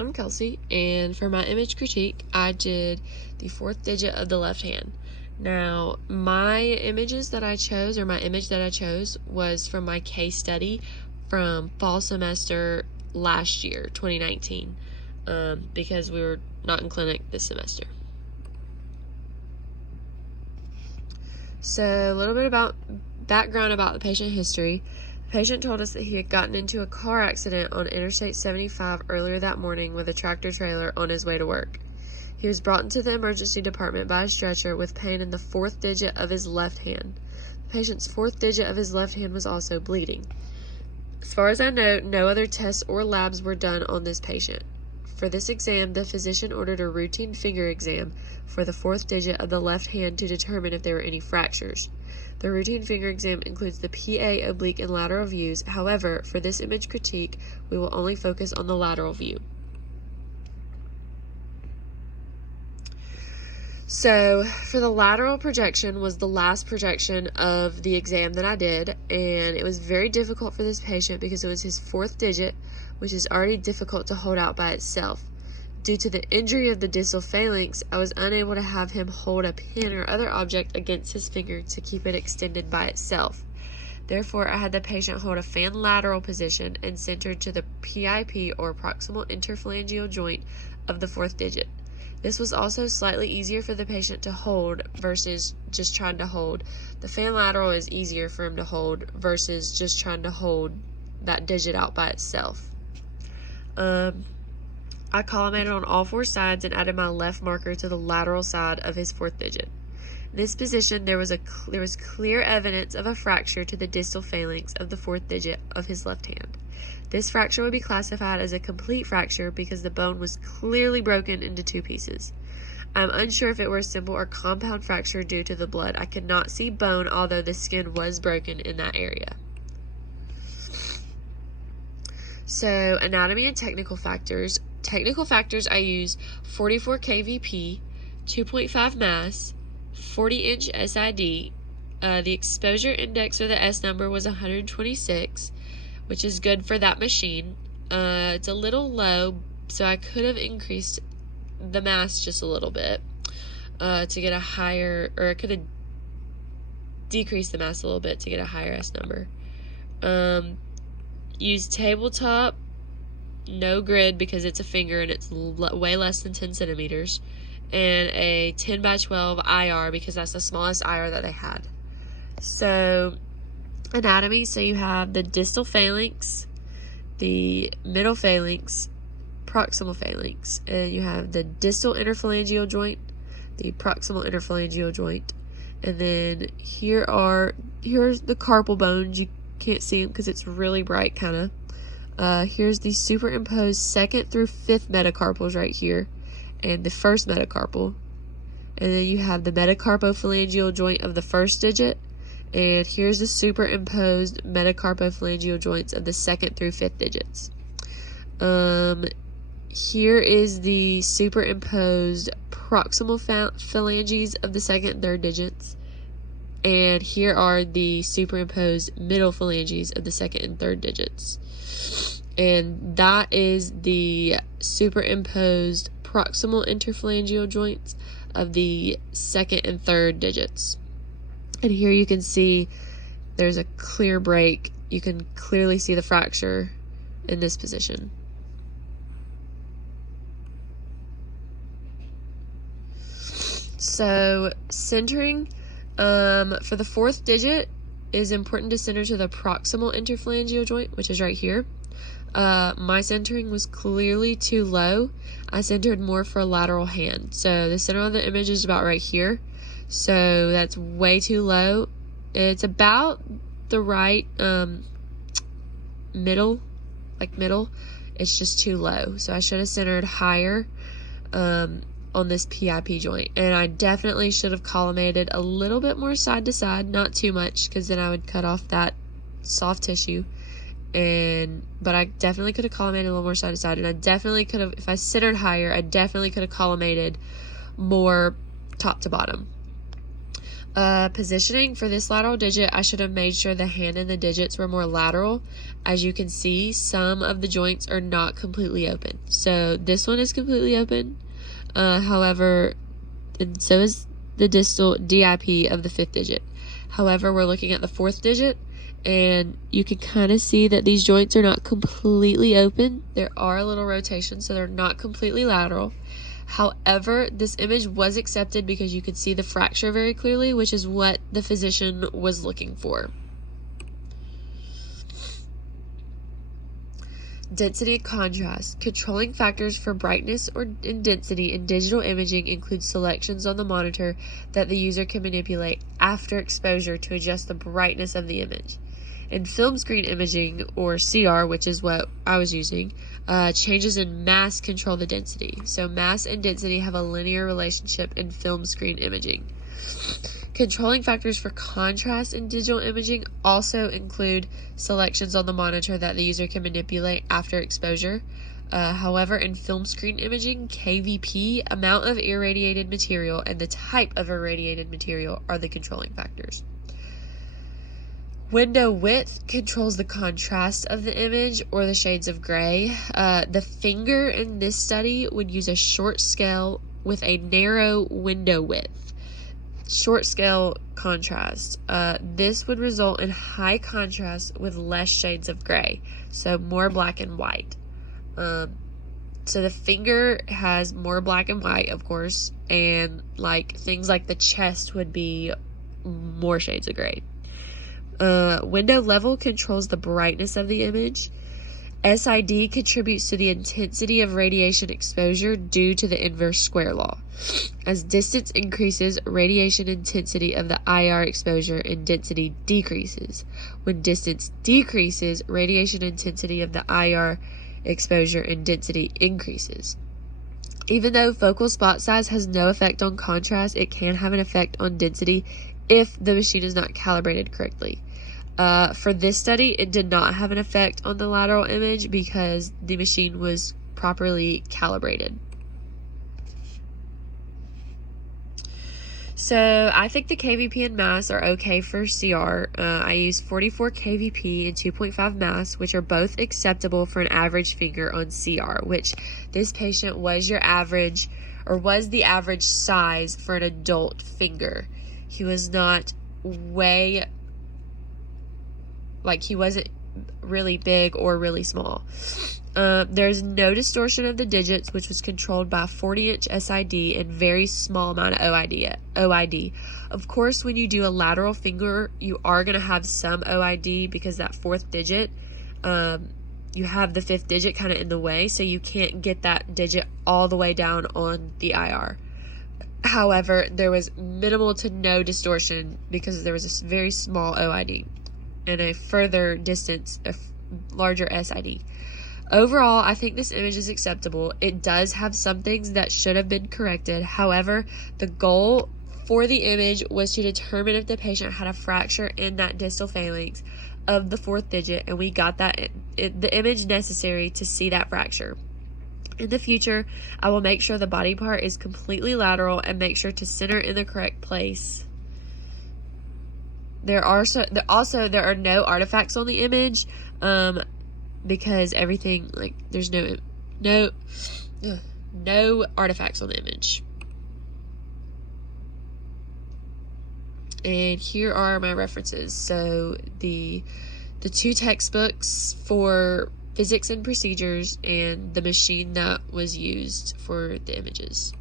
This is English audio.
I'm Kelsey, and for my image critique, I did the fourth digit of the left hand. Now, my image that I chose was from my case study from fall semester last year, 2019, because we were not in clinic this semester. So, a little bit about background about the patient history. The patient told us that he had gotten into a car accident on Interstate 75 earlier that morning with a tractor trailer on his way to work. He was brought into the emergency department by a stretcher with pain in the fourth digit of his left hand. The patient's fourth digit of his left hand was also bleeding. As far as I know, no other tests or labs were done on this patient. For this exam, the physician ordered a routine finger exam for the fourth digit of the left hand to determine if there were any fractures. The routine finger exam includes the PA, oblique, and lateral views. However, for this image critique, we will only focus on the lateral view. So, for the lateral projection was the last projection of the exam that I did, and it was very difficult for this patient because it was his fourth digit, which is already difficult to hold out by itself. Due to the injury of the distal phalanx, I was unable to have him hold a pen or other object against his finger to keep it extended by itself. Therefore, I had the patient hold a fan lateral position and centered to the PIP, or proximal interphalangeal joint, of the fourth digit. This was also slightly easier for the patient to hold versus just trying to hold. The fan lateral is easier for him to hold versus just trying to hold that digit out by itself. I collimated on all four sides and added my left marker to the lateral side of his fourth digit. In this position, there was clear evidence of a fracture to the distal phalanx of the fourth digit of his left hand. This fracture would be classified as a complete fracture because the bone was clearly broken into two pieces. I am unsure if it were a simple or compound fracture due to the blood. I could not see bone, although the skin was broken in that area. So, anatomy and technical factors. Technical factors, I use 44 kVp, 2.5 mass, 40-inch SID. The exposure index, or the S number, was 126, which is good for that machine. It's a little low, so I could have increased the mass just a little bit to get a higher, or I could have decreased the mass a little bit to get a higher S number. Use tabletop, no grid because it's a finger and it's way less than 10 centimeters, and a 10 by 12 IR because that's the smallest IR that they had. So, anatomy, so you have the distal phalanx, the middle phalanx, proximal phalanx, and you have the distal interphalangeal joint, the proximal interphalangeal joint, and then here's the carpal bones. You can't see them because it's really bright, kind of. Here's the superimposed second through fifth metacarpals right here, and the first metacarpal, and then you have the metacarpophalangeal joint of the first digit, and here's the superimposed metacarpophalangeal joints of the second through fifth digits. Here is the superimposed proximal phalanges of the second and third digits, and here are the superimposed middle phalanges of the second and third digits. And that is the superimposed proximal interphalangeal joints of the second and third digits. And here you can see there's a clear break. You can clearly see the fracture in this position. So, centering for the fourth digit is important to center to the proximal interphalangeal joint, which is right here. My centering was clearly too low. I centered more for a lateral hand. So the center of the image is about right here. So that's way too low. It's about the right middle. It's just too low. So I should have centered higher on this PIP joint. And I definitely should have collimated a little bit more side to side, not too much, because then I would cut off that soft tissue. But I definitely could have collimated a little more side to side, and I definitely could have, if I centered higher, I definitely could have collimated more top to bottom. Positioning for this lateral digit, I should have made sure the hand and the digits were more lateral. As you can see, some of the joints are not completely open. So this one is completely open. However, and so is the distal DIP of the 5th digit. However, we're looking at the 4th digit, and you can kind of see that these joints are not completely open. There are a little rotation, so they're not completely lateral. However, this image was accepted because you could see the fracture very clearly, which is what the physician was looking for. Density and contrast. Controlling factors for brightness or density in digital imaging include selections on the monitor that the user can manipulate after exposure to adjust the brightness of the image. In film screen imaging, or CR, which is what I was using, changes in mass control the density. So mass and density have a linear relationship in film screen imaging. Controlling factors for contrast in digital imaging also include selections on the monitor that the user can manipulate after exposure. However, in film screen imaging, KVP, amount of irradiated material, and the type of irradiated material are the controlling factors. Window width controls the contrast of the image or the shades of gray. The finger in this study would use a short scale with a narrow window width. Short scale contrast. This would result in high contrast with less shades of gray, so more black and white. So the finger has more black and white, of course, and like things like the chest would be more shades of gray. Window level controls the brightness of the image. SID contributes to the intensity of radiation exposure due to the inverse square law. As distance increases, radiation intensity of the IR exposure and density decreases. When distance decreases, radiation intensity of the IR exposure and density increases. Even though focal spot size has no effect on contrast, it can have an effect on density if the machine is not calibrated correctly. For this study, it did not have an effect on the lateral image because the machine was properly calibrated. So I think the KVP and mass are okay for CR. I used 44 KVP and 2.5 mass, which are both acceptable for an average finger on CR, which this patient was your average, or was the average size for an adult finger. He was not he wasn't really big or really small. There's no distortion of the digits, which was controlled by a 40-inch SID and very small amount of OID. Of course, when you do a lateral finger, you are going to have some OID because that 4th digit, you have the 5th digit kind of in the way, so you can't get that digit all the way down on the IR. However, there was minimal to no distortion because there was a very small OID and a further distance, a larger SID. Overall, I think this image is acceptable. It does have some things that should have been corrected. However, the goal for the image was to determine if the patient had a fracture in that distal phalanx of the 4th digit, and we got that the image necessary to see that fracture. In the future, I will make sure the body part is completely lateral and make sure to center in the correct place. There are no artifacts on the image, because everything, like, there's no artifacts on the image. And here are my references. So the 2 textbooks for physics and procedures and the machine that was used for the images.